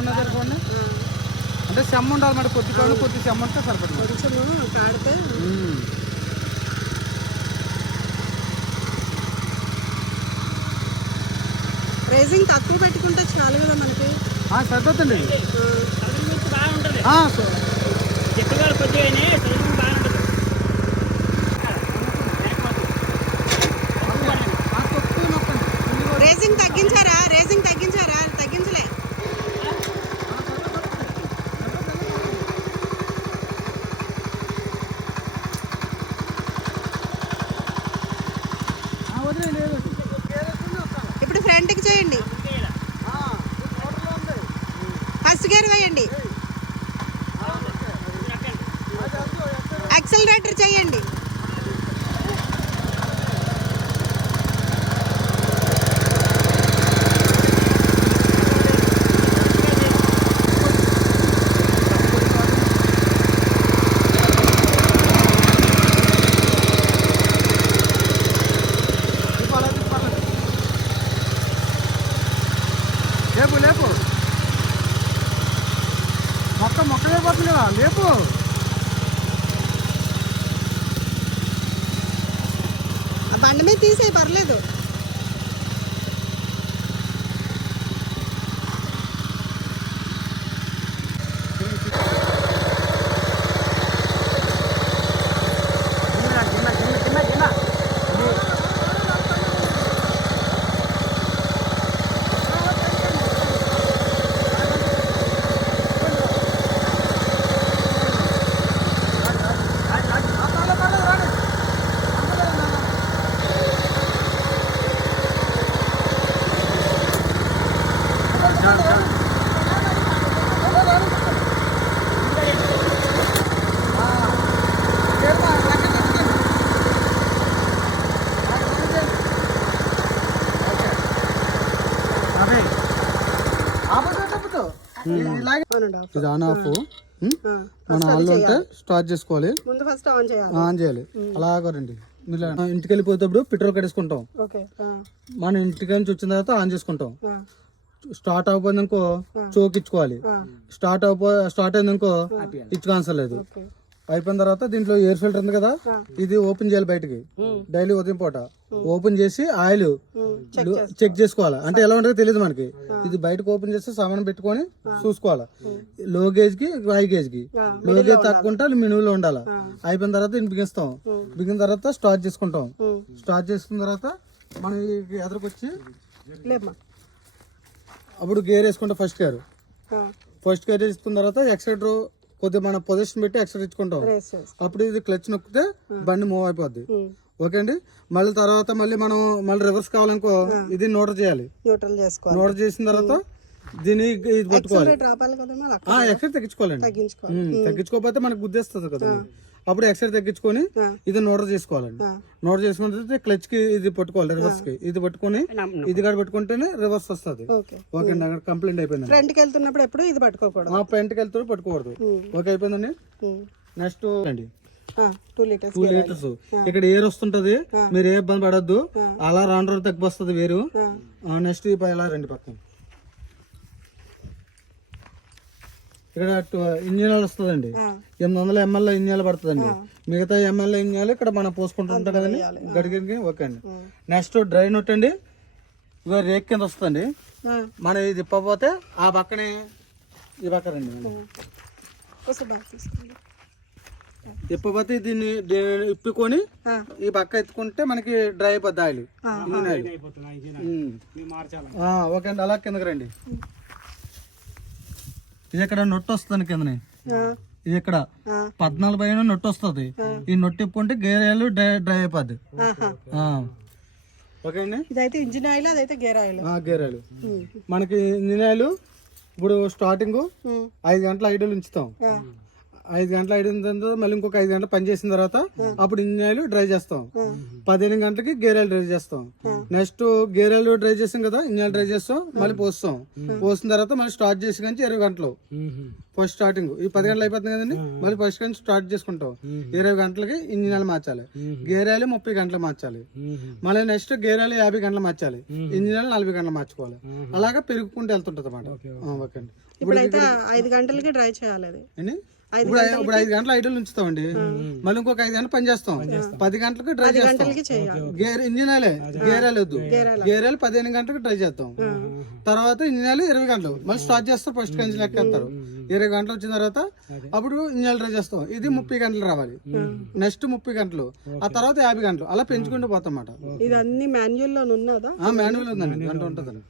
ఉన్న సరిపోండి. అంటే చెమ్మ ఉండాలి మరి, కొద్దిగా కొద్ది చెమ్మ ఉంటే సరిపడుతుంది. కొంచెము కాడితే రేసింగ్ తక్కువ పెట్టుకుంటే చాలు కదా మనకి. సరిపోతుంది. రేసింగ్ తగ్గించారా? రేసింగ్ తగ్గించారా? తగ్గించలే. ఇప్పుడు ఫ్రంట్కి చేయండి, ఫస్ట్ గేర్ వేయండి, యాక్సిలరేటర్ చేయండి. లేపు లేపు, మొక్క మొక్కలే పోతుంది కదా, లేపు. బండి మీద తీసే పర్లేదు. ఇది ఆన్ ఆఫ్ మన ఆన్లో ఉంటే స్టార్ట్ చేసుకోవాలి, ఆన్ చేయాలి. అలాగా రండి. ఇంటికి వెళ్ళిపోయేటప్పుడు పెట్రోల్ కట్టేసుకుంటాం, మన ఇంటికి నుంచి వచ్చిన తర్వాత ఆన్ చేసుకుంటాం. స్టార్ట్ అయిపోయింది అనుకో చోక్ ఇచ్చుకోవాలి, స్టార్ట్ అయింది అనుకో ఇచ్చుకోవసరం లేదు. అయిపోయిన తర్వాత దీంట్లో ఎయిర్ ఫిల్టర్ ఉంది కదా, ఇది ఓపెన్ చేయాలి బయటకి. డైలీ ఉదయం పూట ఓపెన్ చేసి ఆయిల్ చెక్ చేసుకోవాలి. అంటే ఎలా ఉంటుందో తెలియదు మనకి. ఇది బయటకు ఓపెన్ చేసి సామాన్ పెట్టుకొని చూసుకోవాలి. లో గేజ్ కి హై గేజ్ కి, లో గేజ్ తక్కువ ఉంటే మినువులో ఉండాలి. అయిపోయిన తర్వాత దీన్ని బిగిస్తాం, బిగిన తర్వాత స్టార్ట్ చేసుకుంటాం. స్టార్ట్ చేసుకున్న తర్వాత మనం ఎదురుకొచ్చి అప్పుడు గేర్ వేసుకుంటాం. ఫస్ట్ గేర్ వేసుకున్న తర్వాత ఎక్సైటర్ కొద్దిగా మన పొజిషన్ పెట్టి ఎక్సైట్ ఇచ్చుకుంటాం. అప్పుడు ఇది క్లచ్ నొక్కితే బండి మూవ్ అయిపోద్ది. ఓకే అండి. మళ్ళీ తర్వాత మనం రివర్స్ కావాలనుకో ఇది న్యూట్రల్ చేయాలి. న్యూట్రల్ చేసిన తర్వాత దీన్ని ఇది పట్టుకోవాలి. ఎక్సైట్ తగ్గించుకోవాలండి. తగ్గించుకోకపోతే మనకు గుద్దేస్తుంది కదా. అప్పుడు ఎక్సైట్ తగ్గించుకొని ఇది న్యూట్రల్ చేసుకోవాలండి. న్యూట్రల్ చేసుకున్న తర్వాత క్లచ్ కి ఇది పట్టుకోవాలి, రివర్స్ కి ఇది పట్టుకొని ఇది కూడా పెట్టుకుంటేనే రివర్స్ వస్తుంది. ఓకే అండి. అక్కడ కంప్లైంట్ అయిపోయింది. ఫ్రంట్కి వెళ్తున్నప్పుడు ఎప్పుడు ఇది పట్టుకోకూడదు. ఫ్రంట్కి వెళ్తున్నప్పుడు పట్టుకోకూడదు. ఓకే అయిపోయిందండి. నెక్స్ట్ అండి 2 లీటర్స్ ఇక్కడ ఎయిర్ వస్తుంటది, మీరు ఏ ఇబ్బంది పడద్దు. అలా రాను రోజు తగ్గిపోస్తుంది వేరు. నెక్స్ట్ ఇలా రండి పక్కన. ఇక్కడ ఇంజిన్ ఆయిల్ వస్తుందండి, 800 ml ఇంజిన్ ఆయిల్ పడుతుందండి. మిగతా ml ఇంజిన్ ఆయిల్ ఇక్కడ మనం పోసుకుంటుంటాం కదండి గడికి. ఓకే అండి. నెక్స్ట్ డ్రై నోట్ అండి, ఇక రేక్ కింద వస్తుందండి. మనం ఇది ఇప్పపోతే ఆ పక్కనే ఈ పక్క రండి. ఇప్పపోతే దీన్ని ఇప్పుకొని ఈ పక్క ఎత్తుకుంటే మనకి డ్రై అయిపోద్ది ఆయిల్. ఓకే అండి. అలా కిందకి రండి. ఇది ఇక్కడ నొట్టు వస్తుంది కిందని. ఇది ఇక్కడ 14 నొట్టు వస్తుంది. ఈ నొట్టు ఇప్పుకుంటే గేర్ ఆయిల్ డ్రై అయిపోద్ది. ఓకే అండి. ఇదైతే ఇంజిన్ ఆయిల్, అదైతే గేర్ ఆయిల్. గేర్ ఆయిల్ మనకి ఇంజిన్ ఆయిల్ ఇప్పుడు స్టార్టింగ్ 5 గంటల ఐడియల్ ఉంచుతాం. 5 గంటలు అయిన తర్వాత మళ్ళీ ఇంకొక 5 గంటలు పని చేసిన తర్వాత అప్పుడు ఇంజిన్ ఆయిల్ డ్రై చేస్తాం. 15 గంటలకి గేర్ ఆయిల్ డ్రై చేస్తాం. నెక్స్ట్ గేర్ ఆయిల్ డ్రై చేస్తాం కదా, ఇంజిన్ ఆయిల్ డ్రై చేస్తాం, మళ్ళీ పోస్తాం. పోసిన తర్వాత మళ్ళీ స్టార్ట్ చేసి కానీ 20 గంటలు ఫస్ట్ స్టార్టింగ్. ఈ 10 గంటలు అయిపోతుంది కదండి, మళ్ళీ ఫస్ట్ కానీ స్టార్ట్ చేసుకుంటాం. 20 గంటలకి ఇంజిన్ ఆయిల్ మార్చాలి. గేర్ ఆయిల్ 30 గంటలు మార్చాలి. మళ్ళీ నెక్స్ట్ గేర్ ఆయిల్ 50 గంటలు మార్చాలి. ఇంజిన్ ఆయిల్ 40 గంటలు మార్చుకోవాలి. అలాగా పెరుగుకుంటూ వెళ్తుంటది అన్నమాట. ఓకే అండి. ఇప్పుడైతే 5 గంటలకి డ్రై చేయాలి అది. ఇప్పుడు 5 గంటలు ఐడల్ ఉంచుతామండి, మళ్ళీ ఇంకొక 5 గంటలు పని చేస్తాం. 10 గంటలకు డ్రై చేస్తాం. Gear engine oil gear oil వద్దు, గేర్ ఆయిల్ 15 గంటలకు డ్రై చేస్తాం. తర్వాత ఇంజిన్ ఆయిల్ 20 గంటలు మళ్ళీ స్టార్ట్ చేస్తారు. ఫస్ట్ కంచి లెక్కేస్తారు. 20 గంటలు వచ్చిన తర్వాత అప్పుడు ఇంజిన్ ఆయిల్ డ్రై చేస్తాం. ఇది 30 గంటలు రావాలి. నెక్స్ట్ 30 గంటలు, ఆ తర్వాత 50 గంటలు, అలా పెంచుకుంటూ పోతాం అన్నమాట. ఇది అన్ని మాన్యువల్ లో ఉన్నదా? మాన్యువల్ ఉందండి, గంట ఉంటుందండి.